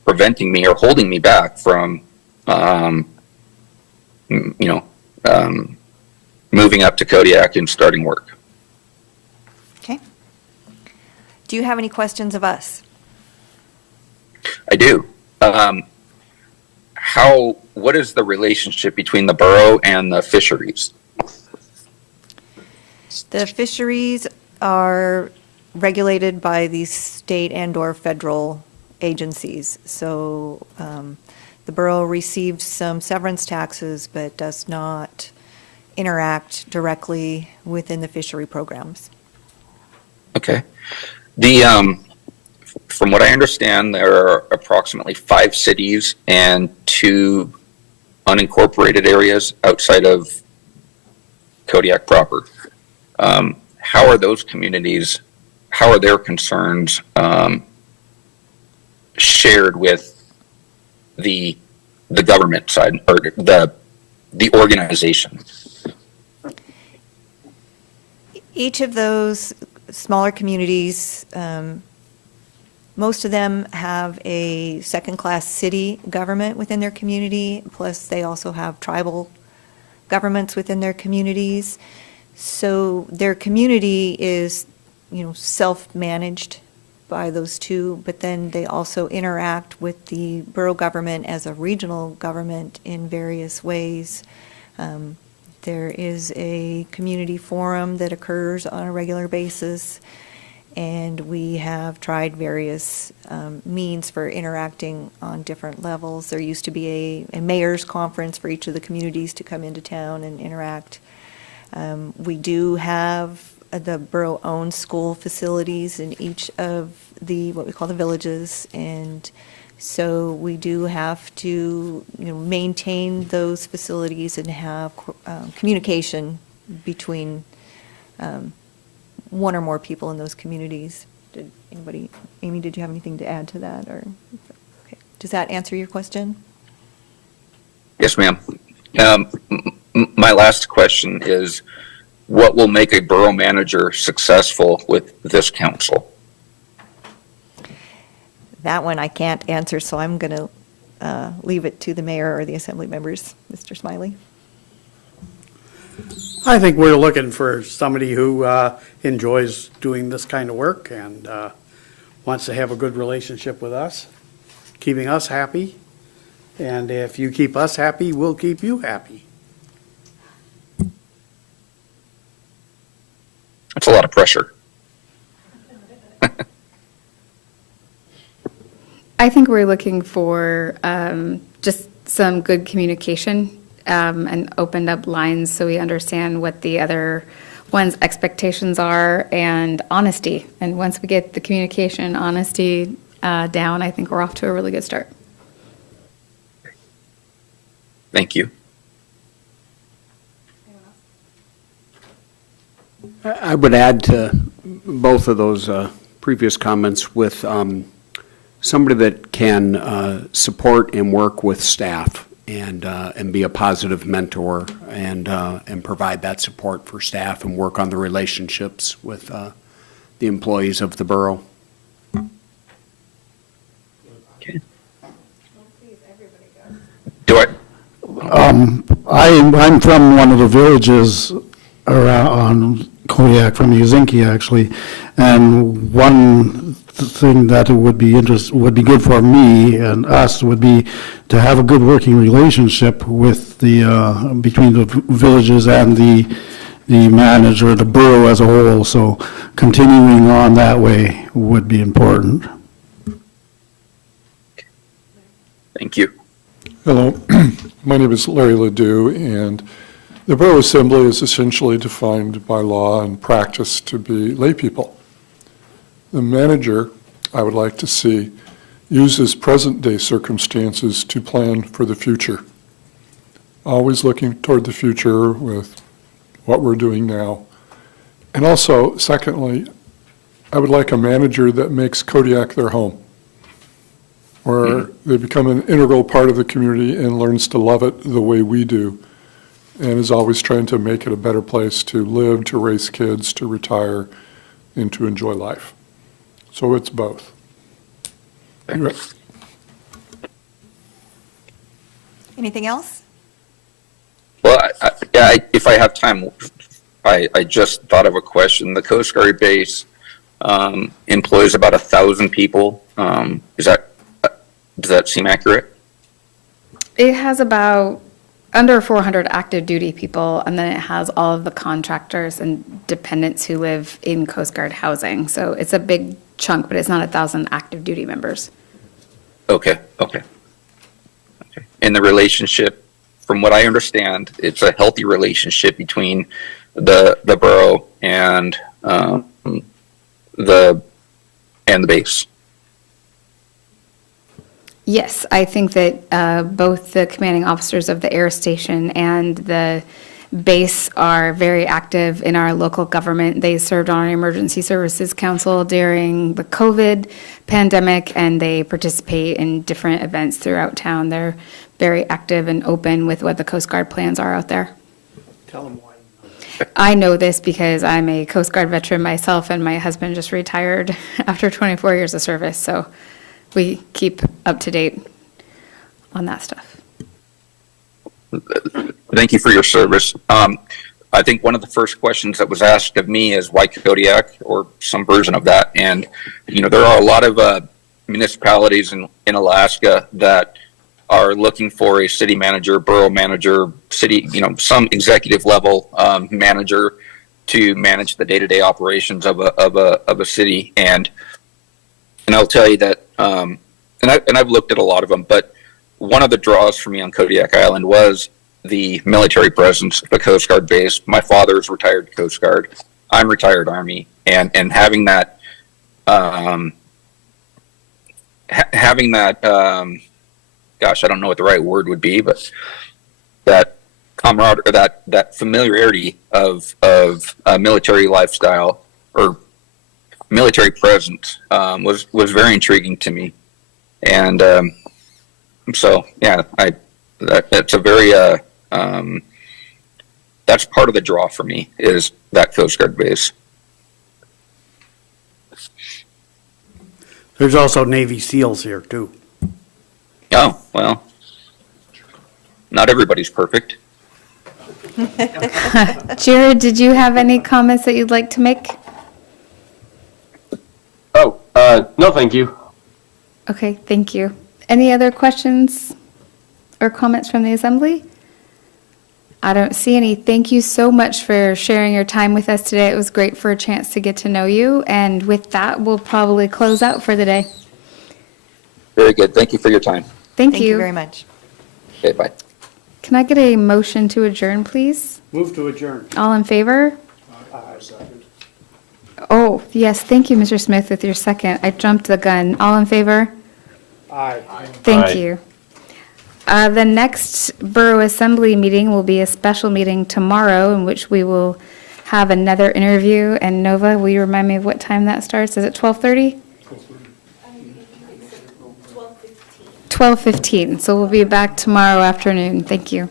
preventing me or holding me back from, moving up to Kodiak and starting work. Okay. Do you have any questions of us? I do. What is the relationship between the borough and the fisheries? The fisheries are regulated by the state and/or federal agencies. So the borough receives some severance taxes, but does not interact directly within the fishery programs. Okay. From what I understand, there are approximately 5 cities and 2 unincorporated areas outside of Kodiak proper. How are those communities, how are their concerns shared with the government side or the organization? Each of those smaller communities, most of them have a second-class city government within their community, plus they also have tribal governments within their communities. So their community is, self-managed by those two, but then they also interact with the borough government as a regional government in various ways. There is a community forum that occurs on a regular basis, and we have tried various means for interacting on different levels. There used to be a mayor's conference for each of the communities to come into town and interact. We do have the borough-owned school facilities in each of what we call the villages, and so we do have to, maintain those facilities and have communication between one or more people in those communities. Amy, did you have anything to add to that, or, okay. Does that answer your question? Yes, ma'am. My last question is, what will make a borough manager successful with this council? That one I can't answer, so I'm going to leave it to the mayor or the assembly members. Mr. Smiley? I think we're looking for somebody who enjoys doing this kind of work and wants to have a good relationship with us, keeping us happy. And if you keep us happy, we'll keep you happy. That's a lot of pressure. I think we're looking for just some good communication and opened up lines so we understand what the other one's expectations are, and honesty. And once we get the communication and honesty down, I think we're off to a really good start. Thank you. I would add to both of those previous comments with somebody that can support and work with staff and be a positive mentor and provide that support for staff and work on the relationships with the employees of the borough. Okay. Do I? I'm from one of the villages around Kodiak, from Uzinki, actually, and one thing that would be would be good for me and us would be to have a good working relationship with the, between the villages and the manager, the borough as a whole, so continuing on that way would be important. Thank you. Hello, my name is Larry Ledoux, and the Borough Assembly is essentially defined by law and practice to be laypeople. The manager, I would like to see, uses present-day circumstances to plan for the future. Always looking toward the future with what we're doing now. And also, secondly, I would like a manager that makes Kodiak their home, where they become an integral part of the community and learns to love it the way we do, and is always trying to make it a better place to live, to raise kids, to retire, and to enjoy life. So it's both. Anything else? Well, if I have time, I just thought of a question. The Coast Guard base employs about 1,000 people. Does that seem accurate? It has about under 400 active duty people, and then it has all of the contractors and dependents who live in Coast Guard housing. So it's a big chunk, but it's not 1,000 active duty members. Okay. And the relationship, from what I understand, it's a healthy relationship between the borough and the base. Yes, I think that both the commanding officers of the air station and the base are very active in our local government. They served on our Emergency Services Council during the COVID pandemic, and they participate in different events throughout town. They're very active and open with what the Coast Guard plans are out there. Tell them why. I know this because I'm a Coast Guard veteran myself, and my husband just retired after 24 years of service, so we keep up to date on that stuff. Thank you for your service. I think one of the first questions that was asked of me is why Kodiak, or some version of that. And, there are a lot of municipalities in Alaska that are looking for a city manager, borough manager, city, some executive level manager to manage the day-to-day operations of a city. And I'll tell you that, and I've looked at a lot of them, but one of the draws for me on Kodiak Island was the military presence, the Coast Guard base. My father's retired Coast Guard. I'm retired Army, and having that, gosh, I don't know what the right word would be, but that camaraderie, that familiarity of military lifestyle or military presence was very intriguing to me, and so yeah, that's a very that's part of the draw for me, is that Coast Guard base. There's also Navy SEALs here, too. Oh, well, not everybody's perfect. Jared, did you have any comments that you'd like to make? Oh, no, thank you. Okay, thank you. Any other questions or comments from the assembly? I don't see any. Thank you so much for sharing your time with us today. It was great for a chance to get to know you. And with that, we'll probably close out for the day. Very good. Thank you for your time. Thank Thank you you. very much. Okay, bye. Can I get a motion to adjourn, please? Move to adjourn. All in favor? Oh, yes, thank you, Mr. Smith, with your second. I jumped the gun. All in favor? Aye. Thank Aye. you. The next Borough Assembly meeting will be a special meeting tomorrow in which we will have another interview. And Nova, will you remind me of what time that starts? Is it 12:30? 12:15. So we'll be back tomorrow afternoon. Thank you.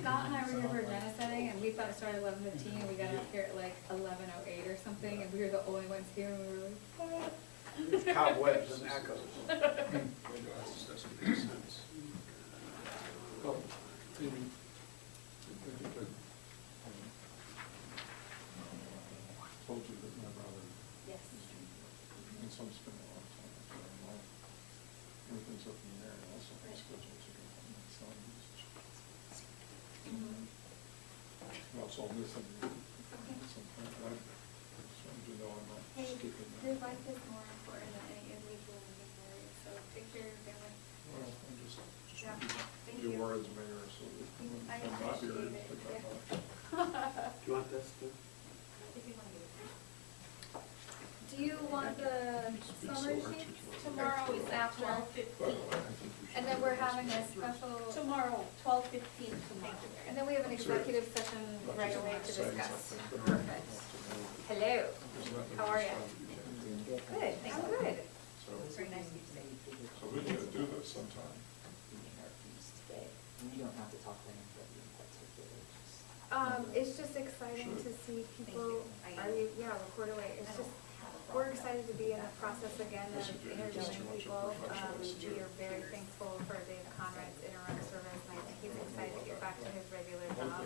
Scott and I were here for agenda setting, and we thought it started 11:15, and we got up here at like 11:08 or something, and we were the only ones here, and we were like, Cobwebs and echoes. Well, Amy, told you that my brother. Yes. And so I'm spending a lot of time with her, and everything's up in the air, also my schedules are going, my son is. Well, so I'm listening. I just wanted to know I'm not skipping. Your life is more important than any individual living there, so take care of your family. Well, I'm just Yeah, thank you you. are as mayor, so that when I I'm not here, appreciate it, pick yeah. up my. Do you want this too? Do you want the summary sheets? Tomorrow is at 12:15. and then we're having a special, Tomorrow, 12:15 tomorrow. and then we have an executive session right away to discuss. Perfect. Hello, how are you? Good, I'm good. Very nice of you to say. So we need to do this sometime. It's just exciting to see people, record away. It's just, we're excited to be in the process again of interviewing people. We are very thankful for Dave Conrad's interim service, and I think he's excited to get back to his regular job.